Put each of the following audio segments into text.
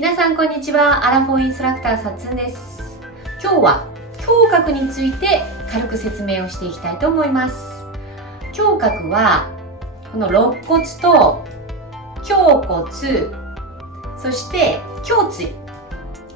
皆さんこんにちは。アラフォーインストラクターさっつんです。今日は胸郭について軽く説明をしていきたいと思います。胸郭はこの肋骨と胸骨、そして胸椎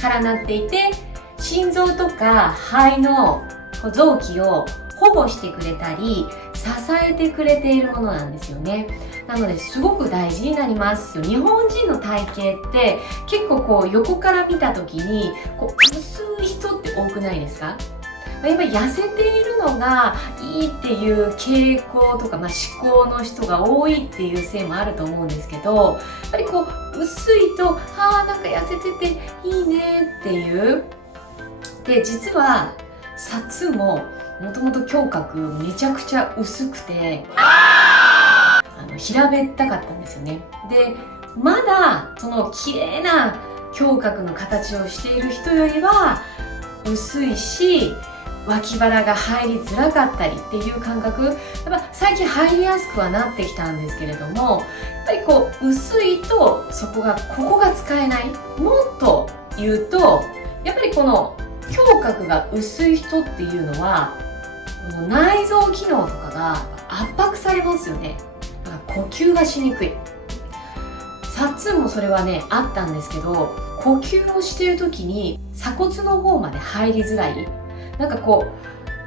からなっていて、心臓とか肺の臓器を保護してくれたり支えてくれているものなんですよね。なのですごく大事になります。日本人の体型って結構横から見た時に薄い人って多くないですか？やっぱり痩せているのがいいっていう傾向とか、思考の人が多いっていうせいもあると思うんですけど、やっぱり薄いとなんか痩せてていいねっていう。で、実はサッツンももともと胸郭めちゃくちゃ薄くて平べったかったんですよね。で、まだその綺麗な胸郭の形をしている人よりは薄いし、脇腹が入りづらかったりっていう感覚、やっぱ最近入りやすくはなってきたんですけれども、やっぱり薄いとここが使えない。もっと言うと、やっぱりこの胸郭が薄い人っていうのは内臓機能とかが圧迫されますよね。だから呼吸がしにくい。サッツンもそれはねあったんですけど、呼吸をしている時に鎖骨の方まで入りづらい。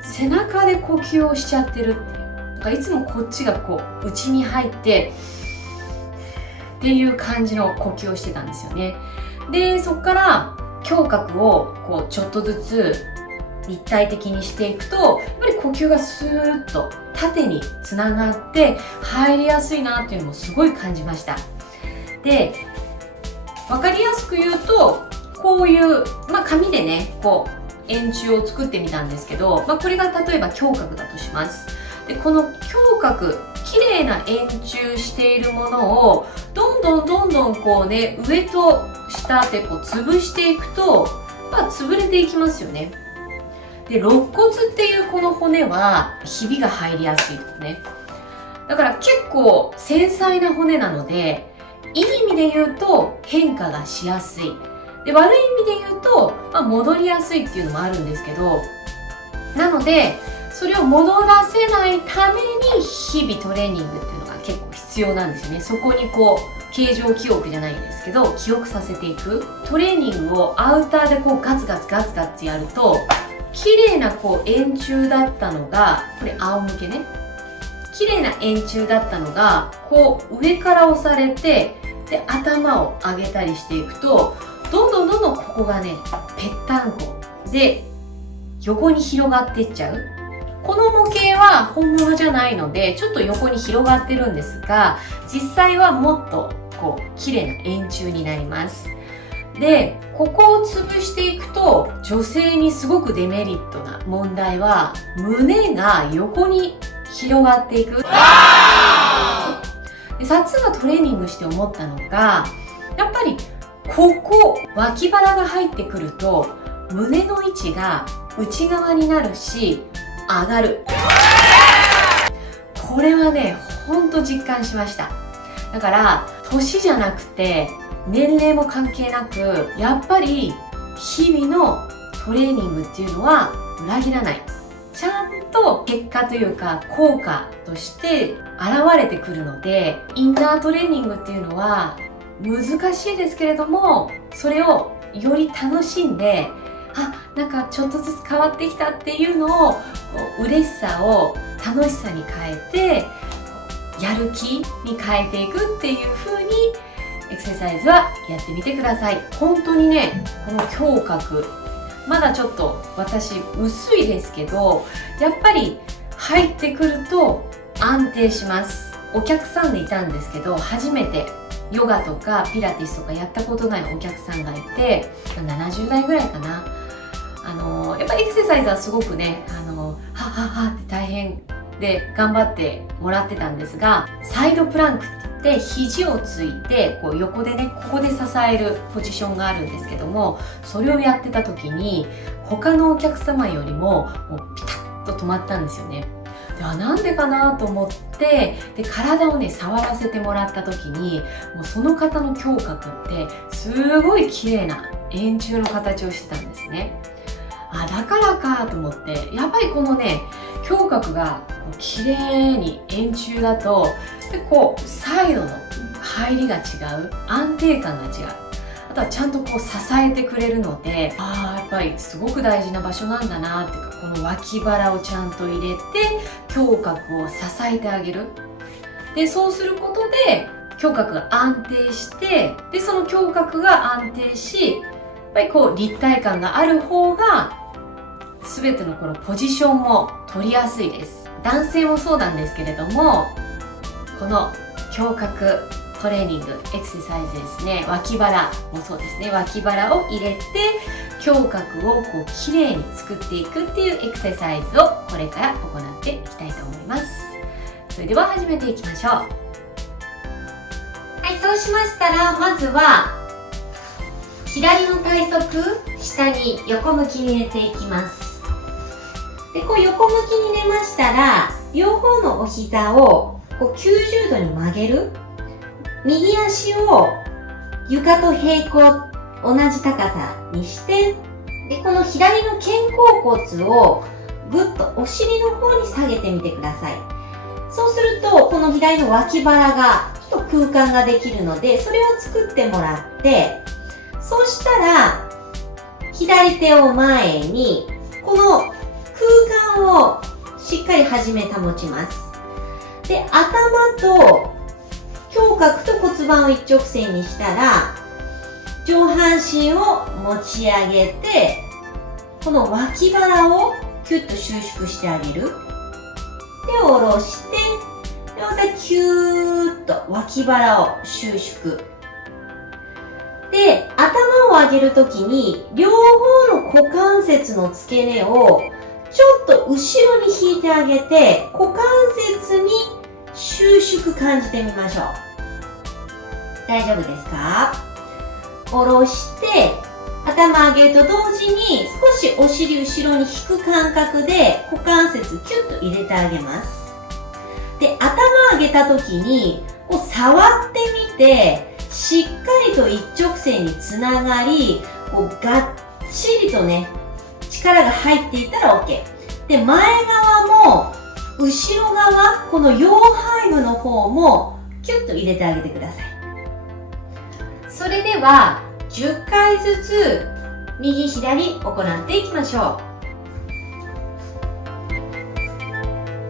背中で呼吸をしちゃってるっていう。だからいつもこっちが内に入ってっていう感じの呼吸をしてたんですよね。で、そこから胸郭をちょっとずつ立体的にしていくと、やっぱり呼吸がスーッと縦につながって入りやすいなっていうのもすごい感じました。で、わかりやすく言うと、こういう、紙でね円柱を作ってみたんですけど、これが例えば胸郭だとします。で、この胸郭、綺麗な円柱しているものをどんどん上と下で潰していくと、潰れていきますよね。で、肋骨っていうこの骨はひびが入りやすいとかね。だから結構繊細な骨なので、いい意味で言うと変化がしやすい。で、悪い意味で言うと、戻りやすいっていうのもあるんですけど、なのでそれを戻らせないために日々トレーニングっていうのが結構必要なんですよね。そこに形状記憶じゃないんですけど、記憶させていくトレーニングをアウターでガツガツやると、綺麗な円柱だったのが、これ仰向けね、綺麗な円柱だったのが上から押されて、で頭を上げたりしていくと、どんどんここがねぺったんこで横に広がっていっちゃう。この模型は本物じゃないのでちょっと横に広がってるんですが、実際はもっと綺麗な円柱になります。で、ここを潰していくと、女性にすごくデメリットな問題は、胸が横に広がっていく。で、サッツンがトレーニングして思ったのが、やっぱり脇腹が入ってくると胸の位置が内側になるし上がる。これはねほんと実感しました。だから年じゃなくて年齢も関係なく、やっぱり日々のトレーニングっていうのは裏切らない。ちゃんと結果というか効果として現れてくるので、インナートレーニングっていうのは難しいですけれども、それをより楽しんで、なんかちょっとずつ変わってきたっていうのを嬉しさを楽しさに変えて、やる気に変えていくっていう風にエクササイズはやってみてください。本当にね、この胸郭まだちょっと私薄いですけど、やっぱり入ってくると安定します。お客さんでいたんですけど、初めてヨガとかピラティスとかやったことないお客さんがいて、70代ぐらいかな。やっぱりエクササイズはすごくね、って大変で頑張ってもらってたんですが、サイドプランクって言って肘をついて横でね、ここで支えるポジションがあるんですけども、それをやってた時に他のお客様よりもピタッと止まったんですよね。で、なんでかなと思って、で体をね触らせてもらった時に、もうその方の胸郭ってすごい綺麗な円柱の形をしてたんですね。だからかと思って、やっぱりこのね、胸郭が綺麗に円柱だと、サイドの入りが違う、安定感が違う。あとはちゃんと支えてくれるので、やっぱりすごく大事な場所なんだなっていうか、この脇腹をちゃんと入れて、胸郭を支えてあげる。で、そうすることで、胸郭が安定して、で、その胸郭が安定し、やっぱり立体感がある方が、全てのこのポジションも取りやすいです。男性もそうなんですけれども、この胸郭トレーニング、エクササイズですね。脇腹もそうですね。脇腹を入れて、胸郭をきれいに作っていくっていうエクササイズをこれから行っていきたいと思います。それでは始めていきましょう。はい、そうしましたら、まずは左の体側、下に横向きに寝ていきます。で、横向きに寝ましたら、両方のお膝を90度に曲げる。右足を床と平行、同じ高さにして、で、この左の肩甲骨をぐっとお尻の方に下げてみてください。そうすると、この左の脇腹がちょっと空間ができるので、それを作ってもらって、そうしたら、左手を前に、この空間をしっかり始め保ちます。で、頭と胸郭と骨盤を一直線にしたら、上半身を持ち上げて、この脇腹をキュッと収縮してあげる。で、下ろして、でまたキューッと脇腹を収縮。で、頭を上げるときに、両方の股関節の付け根をちょっと後ろに引いてあげて、股関節に収縮感じてみましょう。大丈夫ですか？下ろして、頭上げると同時に少しお尻後ろに引く感覚で股関節キュッと入れてあげます。で、頭上げた時に触ってみて、しっかりと一直線につながり、がっちりとね、力が入っていったら OK。で、前側も後ろ側、この腰背部の方もキュッと入れてあげてください。それでは10回ずつ右左行っていきましょ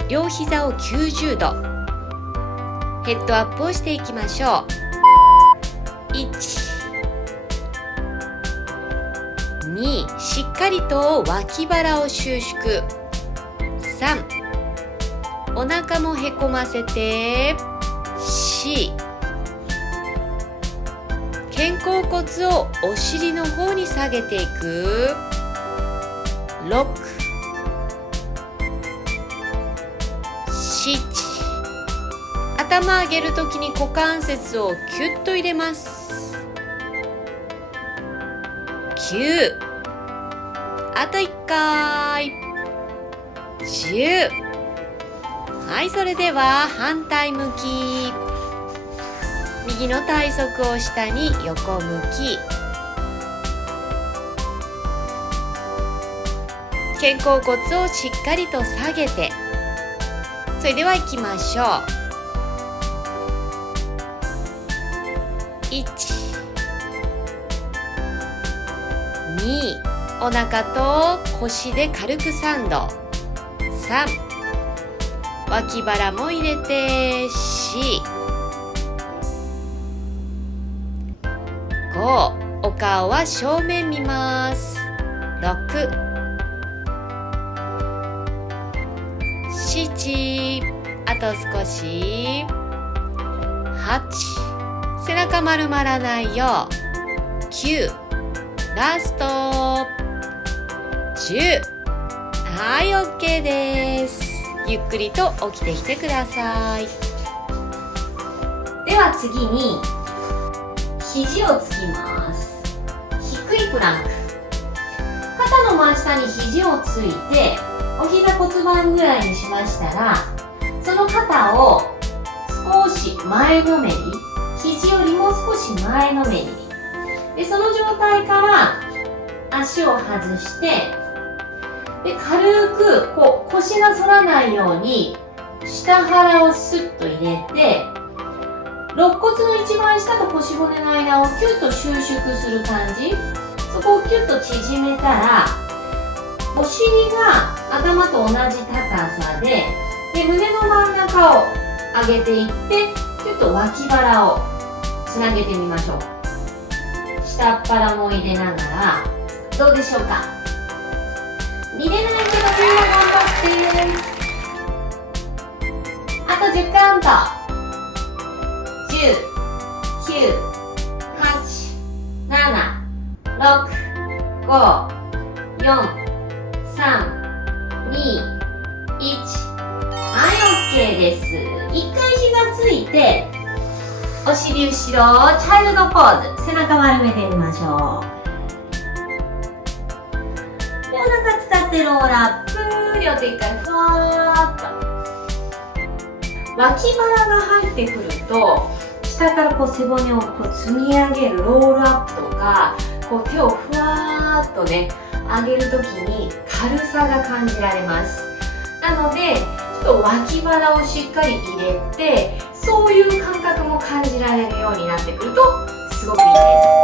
う。両膝を90度ヘッドアップをしていきましょう。1、2、しっかりと脇腹を収縮。3、お腹もへこませて。4、肩甲骨をお尻の方に下げていく。6、7、頭上げるときに股関節をキュッと入れます。9、あと1回。10。はい、それでは反対向き。右の体側を下に横向き。肩甲骨をしっかりと下げて。それでは行きましょう。1、2、お腹と腰で軽く3度。3、脇腹も入れて。4、5、お顔は正面見ます。6、7、あと少し。8、背中丸まらないよう。9、ラスト。10。はい、OK です。ゆっくりと起きてきてください。では次に肘をつきます。低いプランク。肩の真下に肘をついて、お膝骨盤ぐらいにしましたら、その肩を少し前のめり、肘よりも少し前のめりに。でその状態から足を外して、で軽くこう腰が反らないように下腹をスッと入れて、肋骨の一番下と腰骨の間をキュッと収縮する感じ、そこをキュッと縮めたら、お尻が頭と同じ高さで、胸の真ん中を上げていって、キュッと脇腹をつなげてみましょう。下っ腹も入れながら、どうでしょうか。見れないけどみんな頑張って。あと10カウント。10、9、8、7、6、5、4、3、2、1。はい、OK です。一回膝ついて、お尻後ろ、チャイルドポーズ。背中丸めてみましょう。で、お腹使ってローラップ。両手一回ふわーっと。脇腹が入ってくると、下からこう背骨をこう積み上げるロールアップとか、こう手をふわーっとね、上げるときに軽さが感じられます。なので、ちょっと脇腹をしっかり入れて、そういう感覚も感じられるようになってくると、すごくいいです。